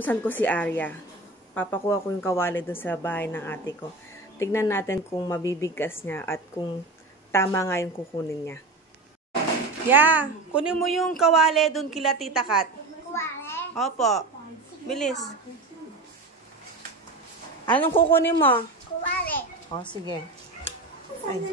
Pusan ko si Arya. Papakuha ko yung kawali dun sa bahay ng ate ko. Tignan natin kung mabibigkas niya at kung tama nga yung kukunin niya. Ya, kunin mo yung kawali dun kila Tita Kat. Kawali? Opo. Bilis. Anong kukunin mo? Kawali. O, sige. Ay.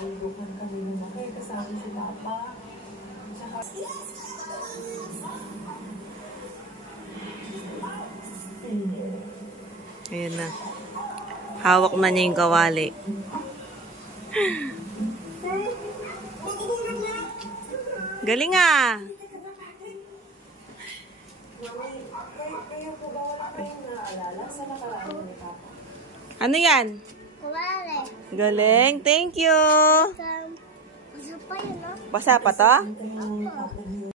Pagulukan kami lumaki, kasama si Papa. Ayan na. Hawak na niya yung kawali. Galing ah! Ano yan? Kawali. Galing. Thank you. Basa pa yun, no? Basa pa to? Opo.